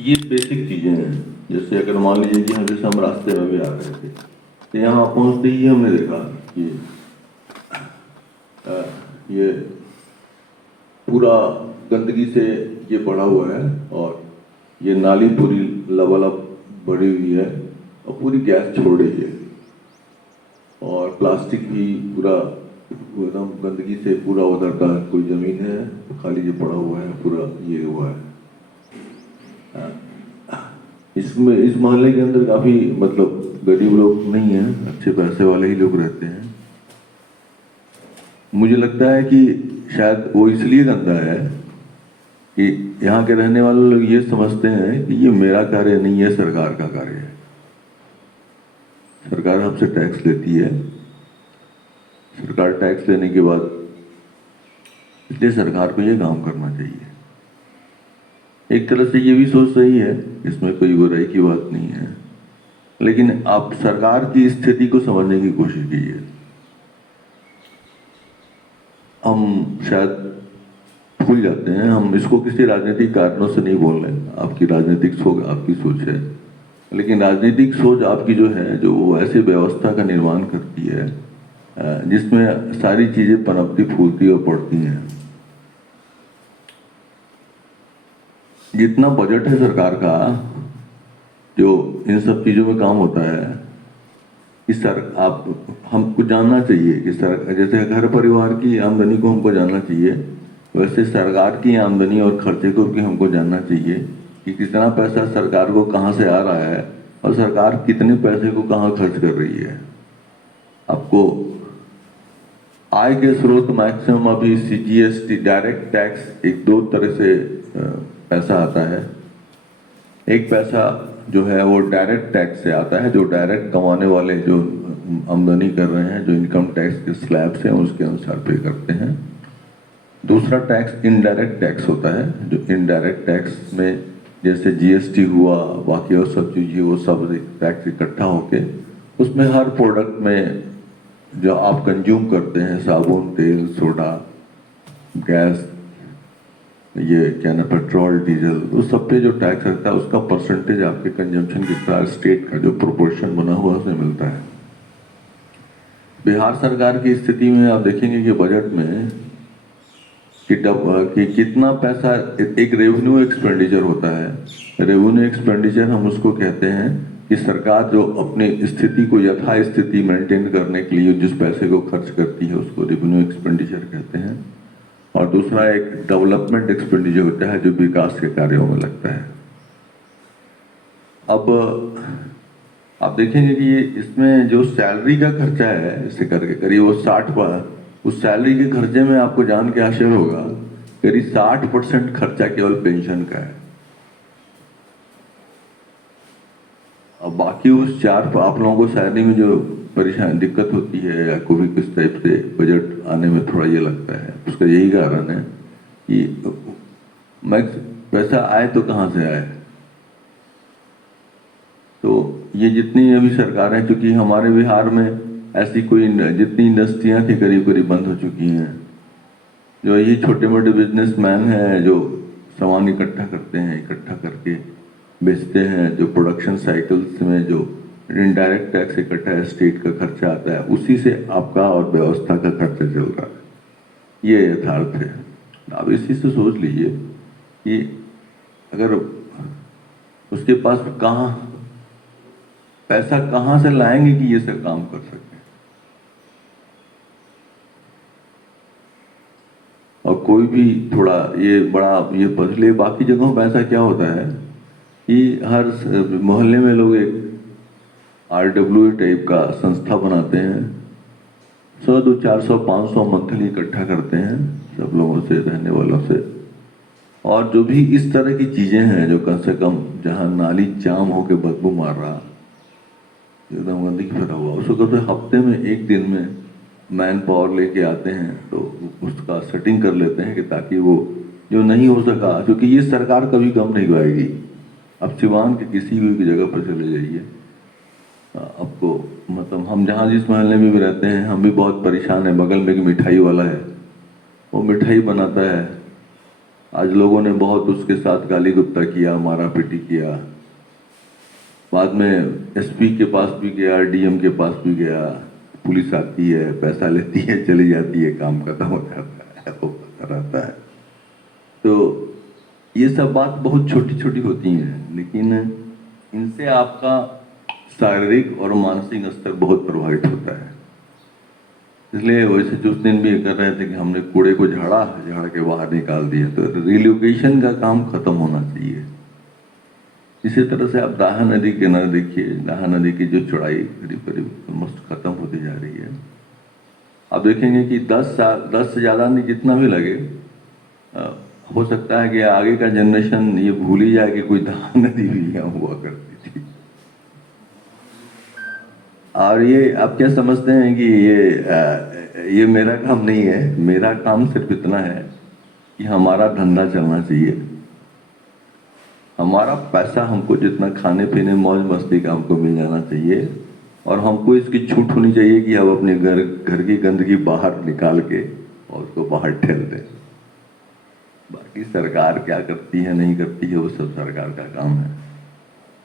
ये बेसिक चीज़ें हैं। जैसे अगर मान लीजिए कि हम जैसे हम रास्ते में भी आ रहे थे तो यहाँ पहुँचते ही हमने देखा कि ये पूरा गंदगी से ये भरा हुआ है और ये नाली पूरी लबालब भरी हुई है और पूरी गैस छोड़ रही है और प्लास्टिक भी पूरा एकदम गंदगी से पूरा उधर का कोई ज़मीन है खाली जो पड़ा हुआ है पूरा ये हुआ है। इसमें इस मोहल्ले के अंदर काफ़ी मतलब गरीब लोग नहीं हैं, अच्छे पैसे वाले ही लोग रहते हैं। मुझे लगता है कि शायद वो इसलिए गंदा है कि यहाँ के रहने वाले लोग ये समझते हैं कि ये मेरा कार्य नहीं है, सरकार का कार्य है। सरकार हमसे टैक्स लेती है, सरकार टैक्स लेने के बाद इसलिए सरकार को ये काम करना चाहिए। एक तरह से ये भी सोच सही है, इसमें कोई बुराई की बात नहीं है, लेकिन आप सरकार की स्थिति को समझने की कोशिश कीजिए। हम शायद भूल जाते हैं, हम इसको किसी राजनीतिक कारणों से नहीं बोल रहे, आपकी राजनीतिक सोच आपकी सोच है, लेकिन राजनीतिक सोच आपकी जो है, जो वो ऐसे व्यवस्था का निर्माण करती है जिसमें सारी चीजें पनपती फूलती और पड़ती हैं। जितना बजट है सरकार का जो इन सब चीजों में काम होता है, इस सर आप हमको जानना चाहिए कि सर जैसे घर परिवार की आमदनी को हमको जानना चाहिए, वैसे सरकार की आमदनी और खर्चे को भी हमको जानना चाहिए कि कितना पैसा सरकार को कहाँ से आ रहा है और सरकार कितने पैसे को कहाँ खर्च कर रही है। आपको आय के स्रोत मैक्सिमम अभी CGST डायरेक्ट टैक्स एक दो तरह से पैसा आता है। एक पैसा जो है वो डायरेक्ट टैक्स से आता है, जो डायरेक्ट कमाने वाले जो आमदनी कर रहे हैं, जो इनकम टैक्स के स्लैब्स हैं उसके अनुसार पे करते हैं। दूसरा टैक्स इनडायरेक्ट टैक्स होता है, जो इनडायरेक्ट टैक्स में जैसे GST हुआ, बाकी और सब चीज़ें, वो सब टैक्स इकट्ठा होके उसमें हर प्रोडक्ट में जो आप कंज्यूम करते हैं, साबुन, तेल, सोडा, गैस, ये क्या ना पेट्रोल, डीजल, उस सब पे जो टैक्स लगता है उसका परसेंटेज आपके कंजम्पशन के साथ स्टेट का जो प्रोपोर्शन बना हुआ है उसमें मिलता है। बिहार सरकार की स्थिति में आप देखेंगे कि बजट में कि कितना पैसा एक रेवेन्यू एक्सपेंडिचर होता है। रेवेन्यू एक्सपेंडिचर हम उसको कहते हैं कि सरकार जो अपनी स्थिति को यथा स्थिति मेंटेन करने के लिए जिस पैसे को खर्च करती है उसको रेवेन्यू एक्सपेंडिचर कहते हैं। और दूसरा एक डेवलपमेंट एक्सपेंडिचर होता है जो विकास के कार्यों में लगता है। अब आप देखेंगे कि इसमें जो सैलरी का खर्चा है इसे करके करीब वो 60 पर, उस सैलरी के खर्चे में आपको जान के आश्चर्य होगा करीब 60% खर्चा केवल पेंशन का है। अब बाकी उस आप लोगों को सैलरी में जो परेशानी दिक्कत होती है या कोई भी किस टाइप से बजट आने में थोड़ा ये लगता है, उसका यही कारण है कि मैक्स पैसा आए तो कहाँ से आए। तो ये जितनी अभी सरकार है, क्योंकि हमारे बिहार में ऐसी कोई जितनी इंडस्ट्रियां थी करीब करीब बंद हो चुकी हैं। जो ये छोटे मोटे बिजनेसमैन हैं जो सामान इकट्ठा करते हैं, इकट्ठा करके बेचते हैं, जो प्रोडक्शन साइकिल्स में जो इनडायरेक्ट टैक्स इकट्ठा है, स्टेट का खर्चा आता है, उसी से आपका और व्यवस्था का खर्चा चल रहा है। ये यथार्थ है। आप इसी से सोच लीजिए कि अगर उसके पास पैसा कहाँ से लाएंगे कि ये सब काम कर सकें। और कोई भी थोड़ा ये बड़ा ये पतले, बाकी जगहों पर ऐसा क्या होता है कि हर मोहल्ले में लोग एक RWA टाइप का संस्था बनाते हैं, 100, 200, 400, 500 मंथली इकट्ठा करते हैं सब लोगों से, रहने वालों से। और जो भी इस तरह की चीजें हैं जो कम से कम जहाँ नाली जाम होकर बदबू मार रहा, एकदम गंदगी फैला हुआ, उसको कब से हफ्ते में एक दिन में मैन पावर लेके आते हैं तो उसका सेटिंग कर लेते हैं कि ताकि वो जो नहीं हो सका, क्योंकि ये सरकार कभी कम नहीं पाएगी। अब सिवान के किसी भी जगह पर चले जाइए, आपको मतलब हम जहाँ जिस मोहल्ले में भी रहते हैं हम भी बहुत परेशान हैं। बगल में एक मिठाई वाला है, वो मिठाई बनाता है आज लोगों ने बहुत उसके साथ गाली गुप्ता किया, मारा पीटी किया, बाद में एसपी के पास भी गया, डीएम के पास भी गया, पुलिस आती है, पैसा लेती है, चली जाती है, काम खत्म हो जाता है, वो पता रहता है। तो ये सब बात बहुत छोटी छोटी होती हैं, लेकिन इनसे आपका शारीरिक और मानसिक स्तर बहुत प्रभावित होता है। इसलिए वैसे जो उस दिन भी कर रहे थे कि हमने कूड़े को झाड़ के बाहर निकाल दिया, तो रिलोकेशन का काम खत्म होना चाहिए। इसी तरह से आप दाहा नदी के किनारे देखिए, दाहा नदी की जो चौड़ाई करीब करीब ऑलमोस्ट खत्म होती जा रही है। आप देखेंगे कि 10 से ज़्यादा नहीं, जितना भी लगे, हो सकता है कि आगे का जनरेशन ये भूल ही जाए कि कोई दाहा नदी भी यहाँ हुआ करती थी। और ये आप क्या समझते हैं कि ये मेरा काम नहीं है। मेरा काम सिर्फ इतना है कि हमारा धंधा चलना चाहिए, हमारा पैसा हमको जितना खाने पीने मौज मस्ती का हमको मिल जाना चाहिए, और हमको इसकी छूट होनी चाहिए कि हम अपने घर की गंदगी बाहर निकाल के और उसको बाहर ठेल दें। बाकी सरकार क्या करती है नहीं करती है वो सब सरकार का काम है।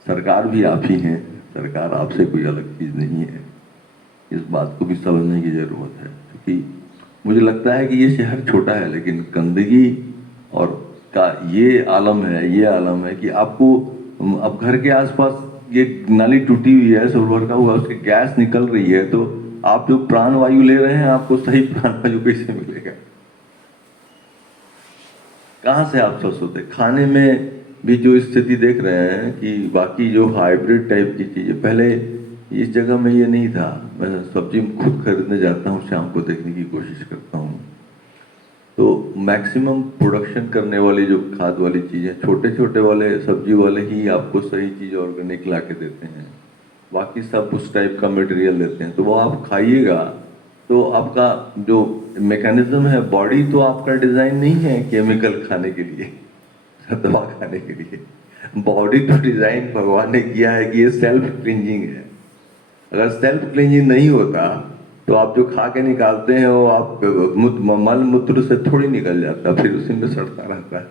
सरकार भी आप ही हैं, सरकार आपसे कोई अलग चीज़ नहीं है। इस बात को भी समझने की ज़रूरत है, क्योंकि मुझे लगता है कि ये शहर छोटा है, लेकिन गंदगी और का ये आलम है कि आपको अब घर के आसपास ये नाली टूटी हुई है, सरोवर का हुआ, उसकी गैस निकल रही है, तो आप जो प्राण वायु ले रहे हैं, आपको सही प्राण वायु कैसे मिलेगा? कहाँ से आप स्वस्थ होते? खाने में भी जो स्थिति देख रहे हैं कि बाकी जो हाइब्रिड टाइप की चीजें, पहले इस जगह में ये नहीं था। मैं सब्जी खुद खरीदने जाता हूँ, शाम को देखने की कोशिश करता हूँ, तो मैक्सिमम प्रोडक्शन करने वाली जो खाद वाली चीज़ें, छोटे छोटे वाले सब्जी वाले ही आपको सही चीज़ ऑर्गेनिक ला के देते हैं, बाकी सब उस टाइप का मटेरियल देते हैं। तो वो आप खाइएगा तो आपका जो मैकेनिज्म है, बॉडी तो आपका डिज़ाइन नहीं है केमिकल खाने के लिए, दवा खाने के लिए। बॉडी तो डिज़ाइन भगवान ने किया है कि ये सेल्फ क्लींजिंग है। अगर सेल्फ क्लींजिंग नहीं होता तो आप जो खा के निकालते हैं वो आप मल मूत्र से थोड़ी निकल जाता, फिर उसी में सड़ता रहता है।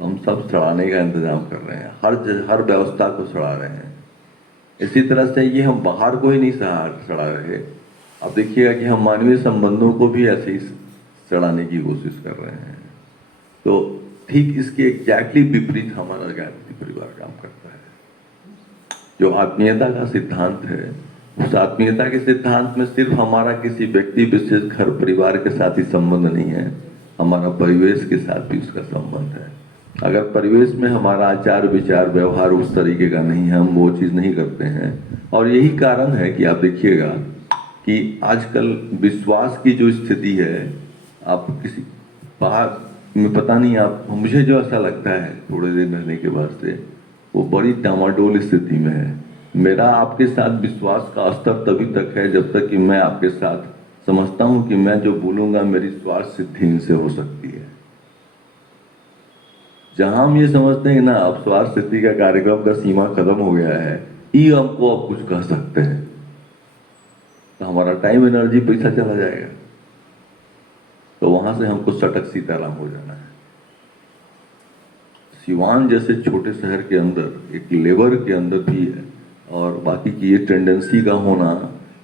हम सब सड़ाने का इंतजाम कर रहे हैं, हर व्यवस्था को सड़ा रहे हैं। इसी तरह से ये हम बाहर को ही नहीं सड़ा रहे, अब देखिएगा कि हम मानवीय संबंधों को भी ऐसे ही सड़ाने की कोशिश कर रहे हैं। तो ठीक इसके एग्जैक्टली विपरीत हमारा गायत्री परिवार काम करता है। जो आत्मीयता का सिद्धांत है, उस आत्मीयता के सिद्धांत में सिर्फ हमारा किसी व्यक्ति विशेष घर परिवार के साथ ही संबंध नहीं है, हमारा परिवेश के साथ भी उसका संबंध है। अगर परिवेश में हमारा आचार विचार व्यवहार उस तरीके का नहीं है, हम वो चीज़ नहीं करते हैं, और यही कारण है कि आप देखिएगा कि आजकल विश्वास की जो स्थिति है, आप किसी बाहर में पता नहीं, आप मुझे जो ऐसा लगता है थोड़े दिन रहने के बाद से, वो बड़ी डामाडोल स्थिति में है। मेरा आपके साथ विश्वास का स्तर तभी तक है जब तक कि मैं आपके साथ समझता हूं कि मैं जो बोलूंगा मेरी स्वार्थ सिद्धि इनसे हो सकती है। जहां हम ये समझते हैं ना अब स्वार्थ सिद्धि का कार्यक्रम का सीमा खत्म हो गया है, ये हमको अब कुछ कह सकते हैं, तो हमारा टाइम एनर्जी पैसा चला जाएगा। तो वहां से हमको सटक सीताराम हो जाना है। सिवान जैसे छोटे शहर के अंदर एक लेबर के अंदर भी है, और बाकी की ये टेंडेंसी का होना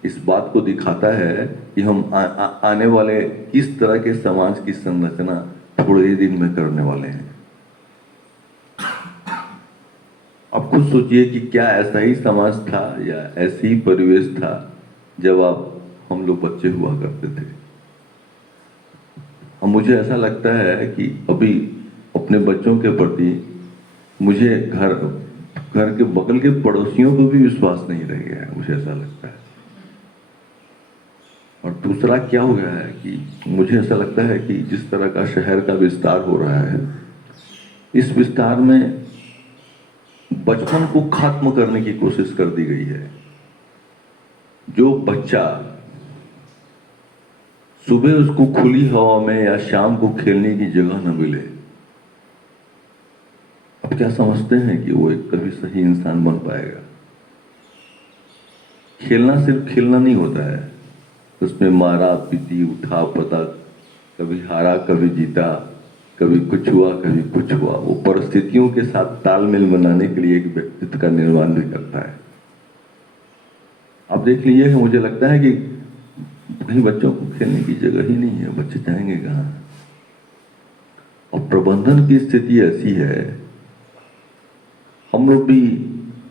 इस बात को दिखाता है कि हम आने वाले किस तरह के समाज की संरचना थोड़े ही दिन में करने वाले हैं। आप खुद सोचिए कि क्या ऐसा ही समाज था या ऐसी ही परिवेश था जब हम लोग बच्चे हुआ करते थे। और मुझे ऐसा लगता है कि अभी अपने बच्चों के प्रति मुझे घर के बगल के पड़ोसियों को भी विश्वास नहीं रह गया है, मुझे ऐसा लगता है। और दूसरा क्या हो गया है कि मुझे ऐसा लगता है कि जिस तरह का शहर का विस्तार हो रहा है, इस विस्तार में बचपन को खत्म करने की कोशिश कर दी गई है। जो बच्चा सुबह उसको खुली हवा में या शाम को खेलने की जगह न मिले, अब क्या समझते हैं कि वो एक कभी सही इंसान बन पाएगा? खेलना सिर्फ खेलना नहीं होता है, उसमें मारा पीटी उठा पटक, कभी हारा कभी जीता, कभी कुछ हुआ कभी कुछ हुआ। वो परिस्थितियों के साथ तालमेल बनाने के लिए एक व्यक्तित्व का निर्माण भी करता है। आप देख लीजिए कि मुझे लगता है कि कहीं बच्चों को खेलने की जगह ही नहीं है, बच्चे जाएंगे कहाँ। और प्रबंधन की स्थिति ऐसी है, हम लोग भी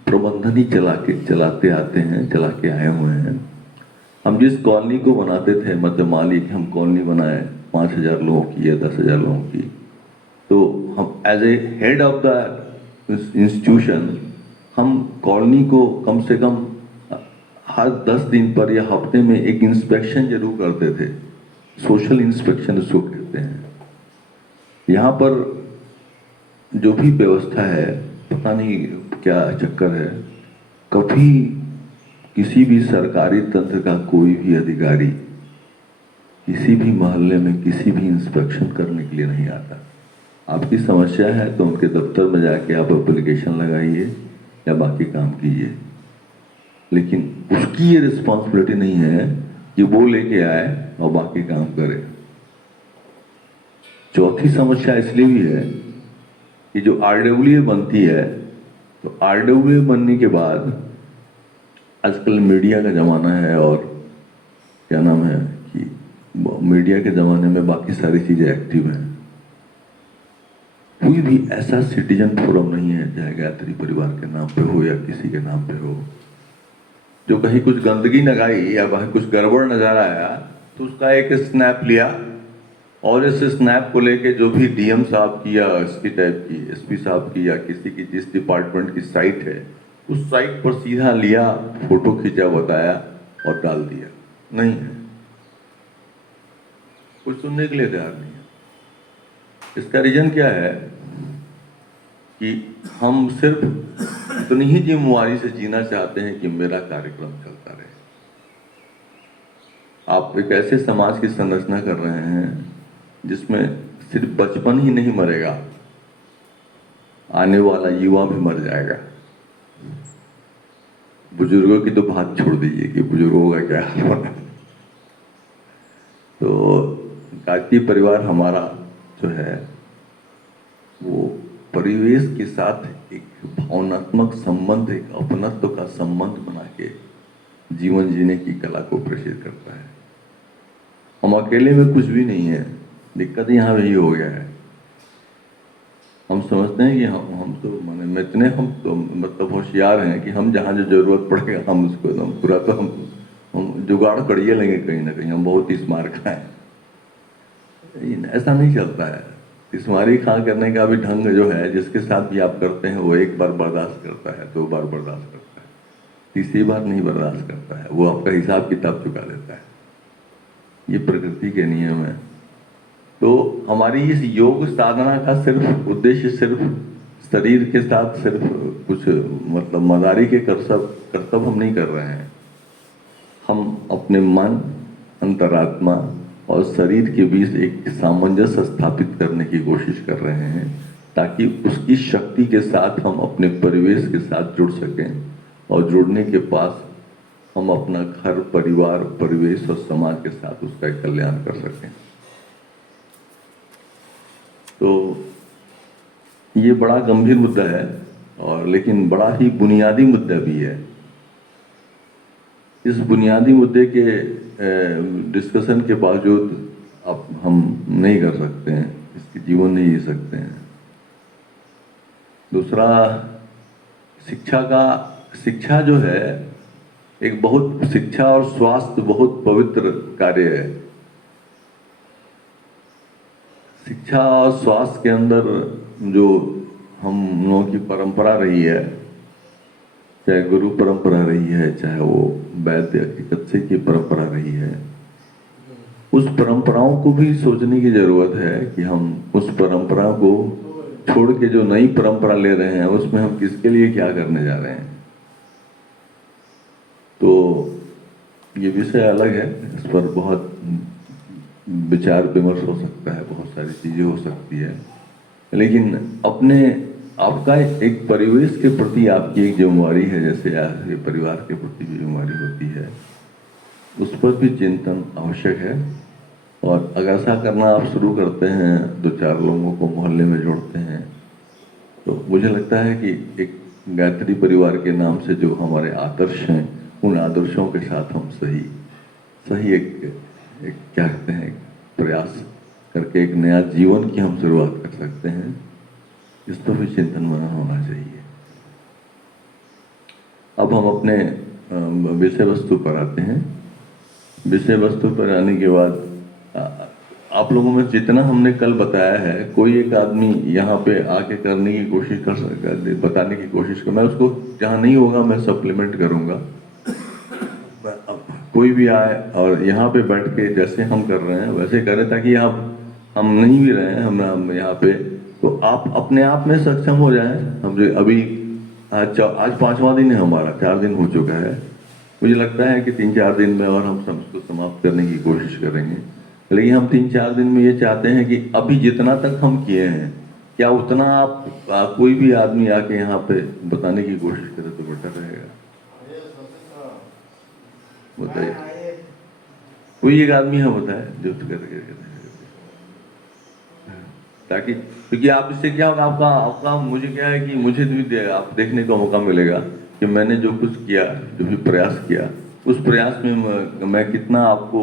प्रबंधन ही चलाते आते हैं, चला के आए हुए हैं। हम जिस कॉलोनी को बनाते थे, मतलब मालिक हम कॉलोनी बनाए 5,000 लोगों की या 10,000 लोगों की, तो हम as a head of the institution हम कॉलोनी को कम से कम हर 10 दिन पर या हफ्ते में एक इंस्पेक्शन जरूर करते थे। सोशल इंस्पेक्शन उसको कहते हैं। यहाँ पर जो भी व्यवस्था है, पता नहीं क्या चक्कर है, कभी किसी भी सरकारी तंत्र का कोई भी अधिकारी किसी भी मोहल्ले में किसी भी इंस्पेक्शन करने के लिए नहीं आता। आपकी समस्या है तो उनके दफ्तर में जाके आप एप्लीकेशन लगाइए या बाकी काम कीजिए, लेकिन उसकी ये रिस्पॉन्सिबिलिटी नहीं है कि वो लेके आए और बाकी काम करे। चौथी समस्या इसलिए भी है कि जो आरडब्ल्यूए बनती है, तो आरडब्ल्यूए बनने के बाद आजकल मीडिया का ज़माना है, और क्या नाम है कि मीडिया के ज़माने में बाकी सारी चीज़ें एक्टिव हैं। कोई भी ऐसा सिटीजन फोरम नहीं है, चाहे गायत्री परिवार के नाम पे हो या किसी के नाम पे हो, जो कहीं कुछ गंदगी लगाई या कहीं कुछ गड़बड़ नजर आया तो उसका एक स्नैप लिया, और इस स्नैप को लेके जो भी डीएम साहब की या एसपी टाइप की, एसपी साहब की या किसी की जिस डिपार्टमेंट की साइट है, उस साइट पर सीधा लिया, फोटो खींचा, बताया और डाल दिया। नहीं है, कुछ सुनने के लिए तैयार नहीं है। इसका रीजन क्या है कि हम सिर्फ इतनी ही जिम्मेवारी से जीना चाहते हैं कि मेरा कार्यक्रम चलता रहे। आप एक ऐसे समाज की संरचना कर रहे हैं जिसमें सिर्फ बचपन ही नहीं मरेगा, आने वाला युवा भी मर जाएगा। बुजुर्गों की तो बात छोड़ दीजिए कि बुजुर्गों का क्या हाल होना। तो गायत्री परिवार हमारा जो है वो परिवेश के साथ एक भावनात्मक संबंध, एक अपनत्व का संबंध बना के जीवन जीने की कला को प्रेषित करता है। हम अकेले में कुछ भी नहीं है, दिक्कत यहाँ वही हो गया है। हम समझते हैं कि हम तो माने इतने हम तो मतलब होशियार हैं कि हम जहाँ जो जरूरत पड़ेगा हम उसको एकदम पूरा तो हम जुगाड़ कर ही लेंगे कहीं ना कहीं, हम बहुत ही स्मार्ट हैं। ऐसा नहीं चलता है। तिस्मारी खा करने का भी ढंग जो है, जिसके साथ भी आप करते हैं वो एक बार बर्दाश्त करता है, 2 बार बर्दाश्त करता है, तीसरी बार नहीं बर्दाश्त करता है, वो आपका हिसाब किताब चुका देता है। ये प्रकृति के नियम है। तो हमारी इस योग साधना का सिर्फ उद्देश्य सिर्फ शरीर के साथ सिर्फ कुछ मतलब मदारी के कर्तव्य हम नहीं कर रहे हैं। हम अपने मन, अंतरात्मा और शरीर के बीच एक सामंजस्य स्थापित करने की कोशिश कर रहे हैं, ताकि उसकी शक्ति के साथ हम अपने परिवेश के साथ जुड़ सकें, और जुड़ने के पास हम अपना घर, परिवार, परिवेश और समाज के साथ उसका कल्याण कर सकें। तो ये बड़ा गंभीर मुद्दा है, और लेकिन बड़ा ही बुनियादी मुद्दा भी है। इस बुनियादी मुद्दे के डिस्कशन के बावजूद अब हम नहीं कर सकते हैं, इसके जीवन नहीं जी सकते हैं। दूसरा, शिक्षा जो है एक बहुत, शिक्षा और स्वास्थ्य बहुत पवित्र कार्य है। शिक्षा और स्वास्थ्य के अंदर जो हम लोगों की परंपरा रही है, चाहे गुरु परंपरा रही है, चाहे वो वैद्य चिकित्सा की परंपरा रही है, उस परंपराओं को भी सोचने की जरूरत है कि हम उस परंपरा को छोड़ के जो नई परंपरा ले रहे हैं उसमें हम किसके लिए क्या करने जा रहे हैं। तो ये विषय अलग है, इस पर बहुत विचार विमर्श हो सकता है, बहुत सारी चीजें हो सकती है, लेकिन आपका एक परिवेश के प्रति आपकी एक जिम्मेवारी है, जैसे आपके परिवार के प्रति भी जिम्मेवारी होती है, उस पर भी चिंतन आवश्यक है। और अगर ऐसा करना आप शुरू करते हैं, 2-4 लोगों को मोहल्ले में जोड़ते हैं, तो मुझे लगता है कि एक गायत्री परिवार के नाम से जो हमारे आदर्श हैं, उन आदर्शों के साथ हम सही एक क्या कहते हैं, प्रयास करके एक नया जीवन की हम शुरुआत कर सकते हैं। इस पर भी चिंतन मनन होना चाहिए। अब हम अपने विषय वस्तु पर आते हैं। विषय वस्तु पर आने के बाद आप लोगों में जितना हमने कल बताया है, कोई एक आदमी यहाँ पे आके करने की कोशिश कर सकता है, बताने की कोशिश कर, मैं उसको जहाँ नहीं होगा मैं सप्लीमेंट करूँगा। अब कोई भी आए और यहाँ पे बैठ के जैसे हम कर रहे हैं वैसे करें, ताकि आप हम नहीं भी रहे हैं हम यहाँ पे, तो आप अपने आप में सक्षम हो जाएं। हम जो अभी आज 5वां दिन है हमारा, 4 दिन हो चुका है। मुझे लगता है कि 3-4 दिन में और हम सब इसको समाप्त करने की कोशिश करेंगे। लेकिन हम 3-4 दिन में ये चाहते हैं कि अभी जितना तक हम किए हैं, क्या उतना आप कोई भी आदमी आके यहाँ पे बताने की कोशिश करे तो बेटर रहेगा। बताइए, कोई एक आदमी है बताए जो ताकि, क्योंकि आप इससे क्या होगा, आपका मुझे क्या है कि मुझे भी आप देखने का मौका मिलेगा कि मैंने जो कुछ किया, जो भी प्रयास किया, उस प्रयास में मैं कितना आपको